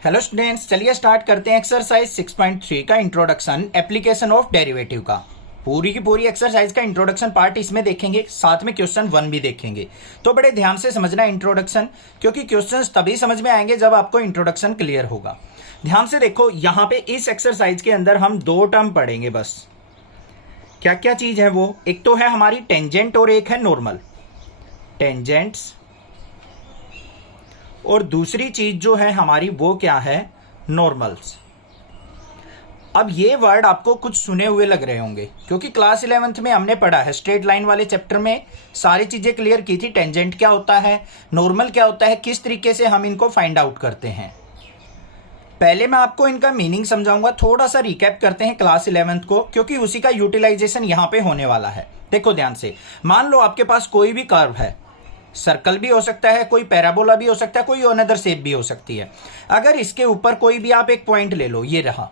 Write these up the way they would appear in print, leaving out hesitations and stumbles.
Hello students, चलिए start करते हैं एक्सरसाइज 6.3 का इंट्रोडक्शन एप्लीकेशन ऑफ डेरिवेटिव का। पूरी की पूरी एक्सरसाइज का इंट्रोडक्शन पार्ट इसमें देखेंगे, साथ में क्वेश्चन 1 भी देखेंगे। तो बड़े ध्यान से समझना इंट्रोडक्शन, क्योंकि क्वेश्चंस तभी समझ में आएंगे जब आपको इंट्रोडक्शन क्लियर होगा। ध्यान से देखो, यहाँ पे इस एक्सरसाइज के अंदर हम 2 टर्म पढ़ेंगे बस। क्या क्या चीज है वो? एक तो है हमारी टेंजेंट और एक है नॉर्मल। टेंजेंट्स और दूसरी चीज जो है हमारी वो क्या है? नॉर्मल्स। अब ये वर्ड आपको कुछ सुने हुए लग रहे होंगे, क्योंकि क्लास 11th में हमने पढ़ा है, स्ट्रेट लाइन वाले चैप्टर में सारी चीजें क्लियर की थी। टेंजेंट क्या होता है, नॉर्मल क्या होता है, किस तरीके से हम इनको फाइंड आउट करते हैं। पहले मैं आपको इनका मीनिंग समझाऊंगा। थोड़ा सा रिकैप करते हैं क्लास 11th को, क्योंकि उसी का यूटिलाइजेशन यहां पे होने वाला है। देखो ध्यान से, मान लो आपके पास कोई भी कर्व है, सर्कल भी हो सकता है, कोई पैराबोला भी हो सकता है, कोई अनदर शेप भी हो सकती है। अगर इसके ऊपर कोई भी आप एक पॉइंट ले लो, ये रहा,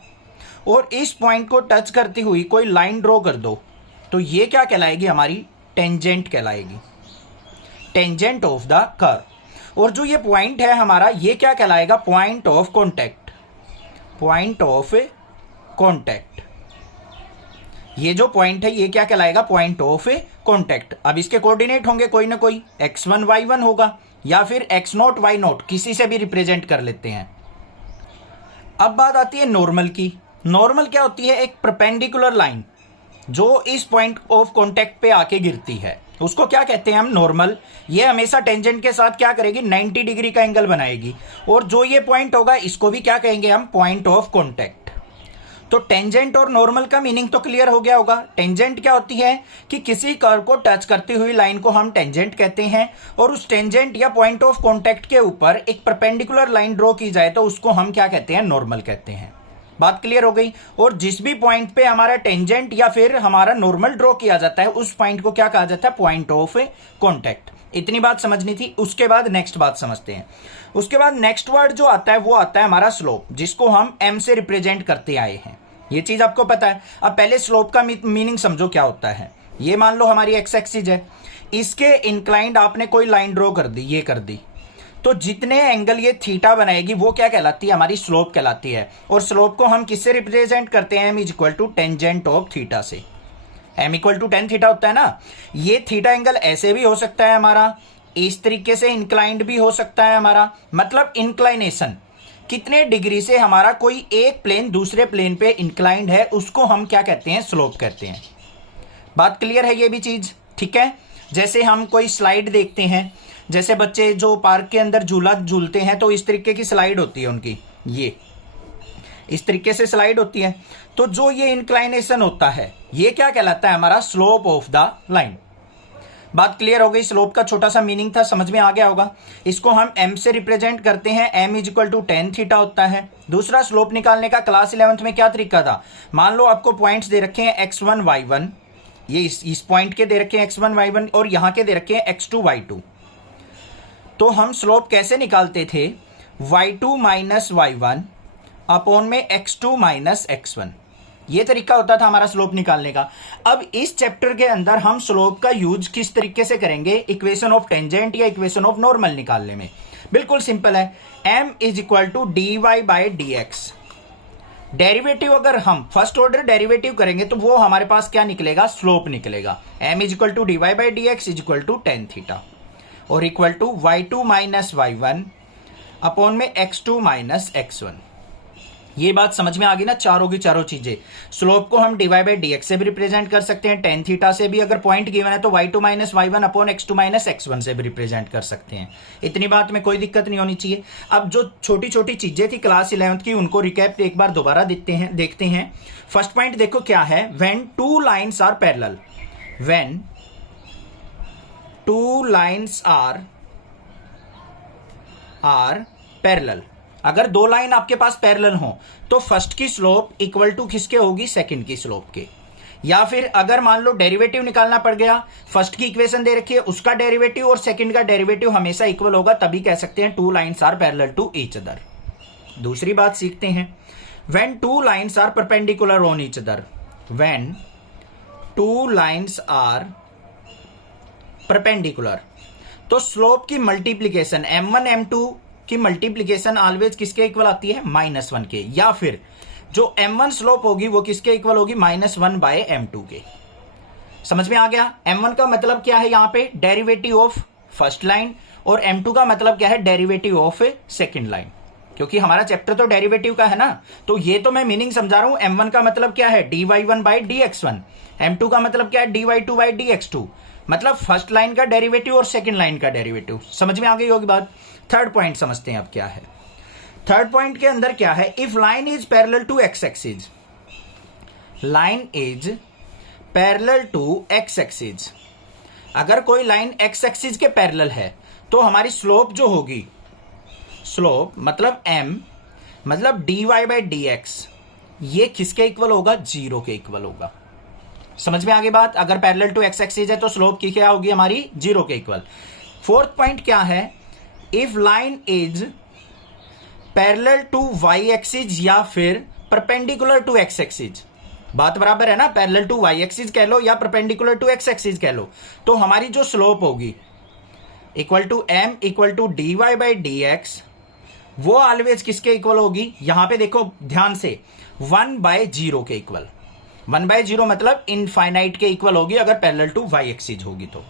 और इस पॉइंट को टच करती हुई कोई लाइन ड्रॉ कर दो, तो ये क्या कहलाएगी? हमारी टेंजेंट कहलाएगी, टेंजेंट ऑफ द कर्व। और जो ये पॉइंट है हमारा, ये क्या कहलाएगा? Point of contact. Point of contact, ये जो पॉइंट है ये क्या कहलाएगा? Point of contact. अब इसके कोऑर्डिनेट होंगे कोई ना कोई, x1 y1 होगा, या फिर x0 y0, किसी से भी रिप्रेजेंट कर लेते हैं। अब बात आती है नॉर्मल की। नॉर्मल क्या होती है? एक परपेंडिकुलर लाइन जो इस पॉइंट ऑफ कॉन्टैक्ट पे आके गिरती है, उसको क्या कहते हैं हम? नॉर्मल। ये हमेशा टेंजेंट के साथ क्या करेगी? 90 डिग्री का एंगल बनाएगी। और जो ये पॉइंट होगा इसको भी क्या कहेंगे हम? Point of contact. तो टेंजेंट और नॉर्मल का मीनिंग तो क्लियर हो गया होगा। टेंजेंट क्या होती है कि किसी कर्व को टच करती हुई लाइन को हम टेंजेंट कहते हैं, और उस टेंजेंट या पॉइंट ऑफ कॉन्टैक्ट के ऊपर एक परपेंडिकुलर लाइन ड्रॉ की जाए तो उसको हम क्या कहते हैं? नॉर्मल कहते हैं। बात क्लियर हो गई। और जिस भी पॉइंट पे हमारा टेंजेंट या फिर हमारा नॉर्मल ड्रॉ किया जाता है, उस पॉइंट को क्या कहा जाता है? Point of contact. इतनी बात समझनी थी। उसके बाद नेक्स्ट बात समझते हैं। उसके बाद नेक्स्ट वर्ड जो आता है वो आता है हमारा स्लोप, जिसको हम m से रिप्रेजेंट करते आए हैं। ये चीज आपको पता है। अब पहले स्लोप का मीनिंग समझो क्या होता है। ये मान लो हमारी एक्स एक्सिस है, इसके इंक्लाइंड आपने कोई लाइन ड्रॉ कर दी, ये कर दी, तो जितने एंगल ये थीटा बनाएगी वो क्या कहलाती है? हमारी स्लोप कहलाती है। और स्लोप को हम किससे रिप्रेजेंट करते हैं? m is equal to tangent of theta से। m equal to tan theta होता है ना। ये थीटा एंगल ऐसे भी हो सकता है हमारा, इस तरीके से इंक्लाइंड भी हो सकता है हमारा। मतलब इंक्लाइनेशन, कितने डिग्री से हमारा कोई एक प्लेन दूसरे प्लेन पे इंक्लाइंड है, उसको हम क्या कहते हैं? स्लोप कहते हैं। बात क्लियर है ये भी चीज? ठीक है। जैसे हम कोई स्लाइड देखते हैं, जैसे बच्चे जो पार्क के अंदर झूला झूलते हैं, तो इस तरीके की स्लाइड होती है उनकी, ये इस तरीके से स्लाइड होती है। तो जो ये इंक्लाइनेशन होता है ये क्या कहलाता है? हमारा स्लोप ऑफ द लाइन। बात क्लियर हो गई। स्लोप का छोटा सा मीनिंग था, समझ में आ गया होगा। इसको हम m से रिप्रेजेंट करते हैं, m is equal to tan theta होता है। दूसरा, स्लोप निकालने का क्लास 11th में क्या तरीका था? मान लो आपको पॉइंट्स दे रखे हैं x1 y1, ये इस पॉइंट के दे रखे हैं x1 y1, और यहां के दे रखे हैं x2 y2। तो हम स्लोप कैसे निकालते थे? y2 माइनस y1 अपॉन में x2 माइनस x1। ये तरीका होता था हमारा स्लोप निकालने का। अब इस चैप्टर के अंदर हम स्लोप का यूज किस तरीके से करेंगे? इक्वेशन ऑफ टेंजेंट या इक्वेशन ऑफ नॉर्मल निकालने में। बिल्कुल सिंपल है। m is equal to dy by dx। Derivative अगर हम फर्स्ट ऑर्डर डेरिवेटिव करेंगे तो वो हमारे पास क्या निकलेगा? स्लोप निकलेगा। m is equal to dy by dx is equal to tan theta, और equal to y2 minus y1 upon में x2 माइनस x1। ये बात समझ में आ गई ना? चारों की चारों चीजें। स्लोप को हम dy बाई dx से भी रिप्रेजेंट कर सकते हैं, tan थीटा से भी, अगर पॉइंट गिवन है तो y2 minus y1 upon x2 minus x1 से भी रिप्रेजेंट कर सकते हैं। इतनी बात में कोई दिक्कत नहीं होनी चाहिए। अब जो छोटी छोटी चीजें थी क्लास 11th की, उनको रिकैप एक बार दोबारा देखते हैं। फर्स्ट पॉइंट देखो क्या है? When two lines are parallel. When two lines are parallel, अगर दो लाइन आपके पास पैरेलल हो तो फर्स्ट की स्लोप इक्वल टू किसके होगी? सेकंड की स्लोप के। या फिर अगर मान लो डेरिवेटिव निकालना पड़ गया, फर्स्ट की इक्वेशन दे रखी है, उसका डेरिवेटिव और सेकंड का डेरिवेटिव हमेशा इक्वल होगा, तभी कह सकते हैं two lines are parallel to each other. दूसरी बात सीखते हैं, when two lines are perpendicular on each other. When two lines are perpendicular, तो स्लोप की मल्टीप्लीकेशन m1 m2 कि मल्टीप्लीकेशन ऑलवेज किसके इक्वल आती है, -1 के, या फिर जो m1 स्लोप होगी वो किसके इक्वल होगी, -1 बाय m2 के। समझ में आ गया। m1 का मतलब क्या है, यहाँ पे डेरिवेटिव ऑफ फर्स्ट लाइन, और m2 का मतलब क्या है, डेरिवेटिव ऑफ सेकंड लाइन, क्योंकि हमारा चैप्टर तो डेरिवेटिव का है ना। तो ये तो मैं मीनिंग समझा रहा हूं। m1 का मतलब क्या है, dy1 बाई dx1, m2 का मतलब क्या है, dy2 बाई dx2, मतलब फर्स्ट लाइन का डेरिवेटिव और सेकंड लाइन का डेरिवेटिव। समझ में आ गई होगी बात। थर्ड पॉइंट समझते हैं अब क्या है। थर्ड पॉइंट के अंदर क्या है, if line is parallel to x axis, line is parallel to x axis, अगर कोई लाइन एक्स एक्सिस के पैरेलल है तो हमारी स्लोप जो होगी, स्लोप मतलब m मतलब dy बाई dx, ये किसके इक्वल होगा, 0 के इक्वल होगा। समझ में आ गई बात। अगर पैरेलल टू एक्स एक्सिस है तो स्लोप की क्या होगी हमारी, 0 के इक्वल। फोर्थ पॉइंट क्या है, if line is parallel to y axis या फिर परपेंडिकुलर टू एक्स एक्सिस, बात बराबर है ना, पैरेलल टू वाई एक्सिस कह लो या परपेंडिकुलर टू एक्स एक्सिस कह लो, तो हमारी जो स्लोप होगी equal to m equal to dy by dx, वो ऑलवेज किसके इक्वल होगी, यहां पे देखो ध्यान से, 1/0 के इक्वल। 1/0 मतलब इनफाइनाइट के इक्वल होगी अगर पैरेलल टू वाई एक्सिस होगी तो।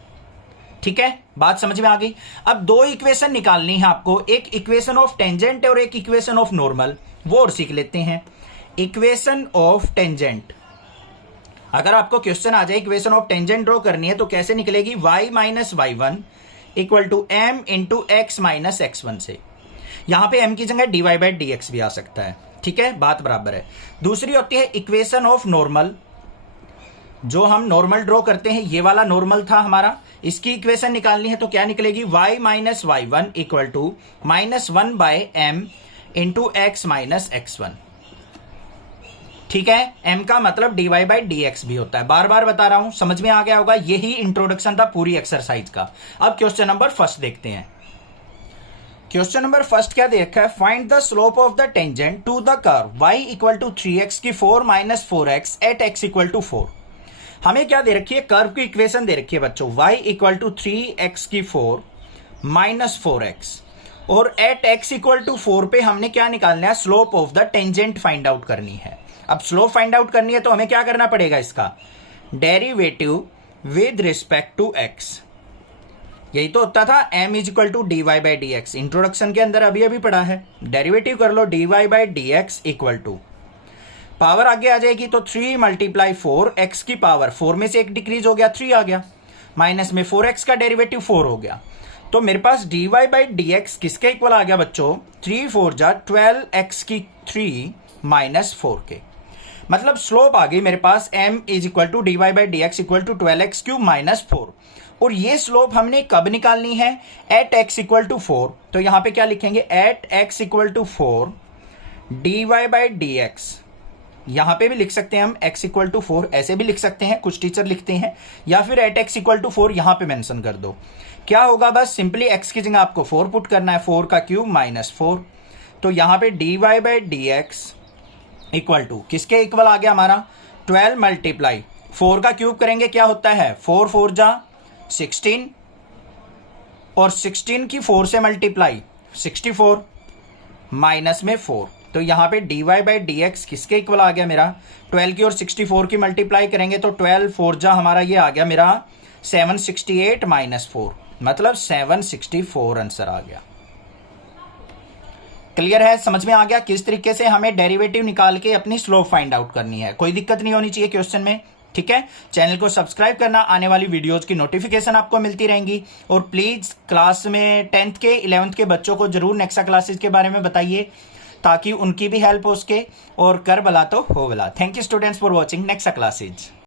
ठीक है, बात समझ में आ गई। अब दो इक्वेशन निकालनी है आपको, एक इक्वेशन ऑफ टेंजेंट और एक इक्वेशन ऑफ नॉर्मल, वो और सीख लेते हैं। इक्वेशन ऑफ टेंजेंट, अगर आपको क्वेश्चन आ जाए इक्वेशन ऑफ टेंजेंट ड्रॉ करनी है तो कैसे निकलेगी, y minus y1 equal to m into x minus x1 से। यहां पे m की जगह dy बाई dx भी आ सकता है। ठीक है, बात बराबर है। दूसरी होती है इक्वेशन ऑफ नॉर्मल, जो हम नॉर्मल ड्रॉ करते हैं, ये वाला नॉर्मल था हमारा, इसकी इक्वेशन निकालनी है तो क्या निकलेगी, y minus y1 equal to -1 by m into x minus x1। ठीक है, m का मतलब dy बाई dx भी होता है, बार बार बता रहा हूं, समझ में आ गया होगा। यही इंट्रोडक्शन था पूरी एक्सरसाइज का। अब क्वेश्चन नंबर फर्स्ट देखते हैं। क्वेश्चन नंबर फर्स्ट क्या दे रखा है, find the slope of the tangent to the curve y equal to 3x की 4 minus 4x at x equal to 4। हमें क्या दे रखी है, कर्व की इक्वेशन दे रखी है बच्चों, y इक्वल टू 3x की 4 माइनस 4x, और एट x इक्वल टू 4 पे हमने क्या निकालना है, slope of the tangent find out करनी है। अब स्लोप फाइंड आउट करनी है तो हमें क्या करना पड़ेगा, इसका derivative with respect to x। यही तो होता था m is equal to dy by dx, introduction के अंदर अभी अभी पढ़ा है। डेरिवेटिव कर लो dy by dx equal to, power आगे आ जाएगी तो 3 मल्टीप्लाई 4, x की पावर 4 में से एक डिक्रीज हो गया, 3 आ गया, माइनस में 4x का डेरिवेटिव 4 हो गया, तो मेरे पास dy बाई dx किसके इक्वल आ गया बच्चों, 3 4 जा 12x की 3 माइनस 4 के। मतलब स्लोप आ गई मेरे पास m is equal to dy by dx equal to 12x cube minus 4, और ये स्लोप हमने कब निकालनी है, एट x इक्वल टू 4। तो यहां पे क्या लिखेंगे, at x equal to 4 dy by dx, यहां पे भी लिख सकते हैं हम x इक्वल टू 4, ऐसे भी लिख सकते हैं, कुछ टीचर लिखते हैं, या फिर एट x इक्वल टू 4 यहां पे मेंशन कर दो। क्या होगा, बस सिंपली x की जगह आपको 4 पुट करना है, 4 का क्यूब माइनस 4, तो यहां पे dy by dx equal to किसके इक्वल आ गया हमारा, 12 मल्टीप्लाई 4 का क्यूब करेंगे क्या होता है, 4 4 जा 16, और 16 की 4 से मल्टीप्लाई 64 माइनस में 4, तो यहां पे dy बाई dx किसके इक्वल आ गया मेरा, 12 की और 64 की मल्टीप्लाई करेंगे तो 12 4 जा हमारा ये आ गया मेरा 768 माइनस 4, मतलब 764 आंसर आ गया। क्लियर है, समझ में आ गया किस तरीके से हमें डेरिवेटिव निकाल के अपनी स्लोप फाइंड आउट करनी है। कोई दिक्कत नहीं होनी चाहिए क्वेश्चन में। ठीक है, चैनल को सब्सक्राइब करना, आने वाली वीडियोस की नोटिफिकेशन आपको मिलती रहेंगी, और प्लीज क्लास में 10th के 11th के बच्चों को जरूर नेक्सा क्लासेस के बारे में बताइए, ताकि उनकी भी हेल्प हो सके, और कर भला तो हो भला। Thank you students for watching Nexa classes.